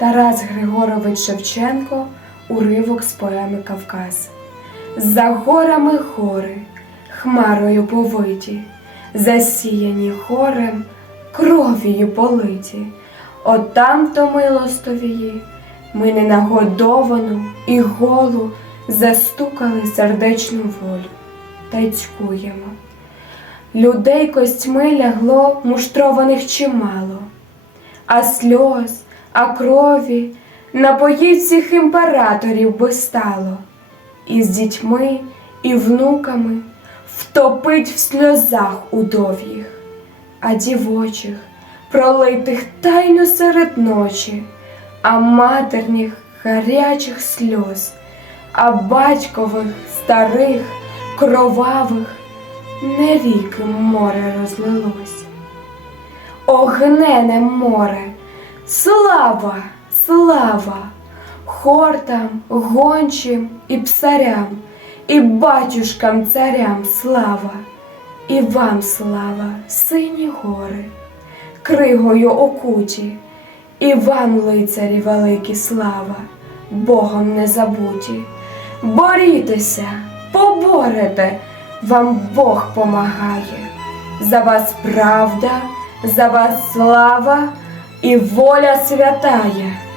Тарас Григорович Шевченко уривок з поеми Кавказ. За горами гори, хмарою повиті, засіяні хорем, кров'ю политі. От там-то милостовії, ми ненагодовану і голу застукали сердечну волю та й цькуємо. Людей костьми лягло муштрованих чимало, а сльоз, а крові напоїть всіх імператорів би стало, і з дітьми, і внуками втопить в сльозах удов'їх, а дівочих, пролитих тайно серед ночі, а матерніх гарячих сльоз, а батькових старих, кровавих не ріки море розлилось. Огнене море, слава, слава, хортам, гончим і псарям, і батюшкам царям слава, і вам слава, сині гори, кригою окуті, і вам, лицарі великі слава, Богом не забуті. Борітеся, поборете, вам Бог помагає. За вас правда, за вас слава і воля святая.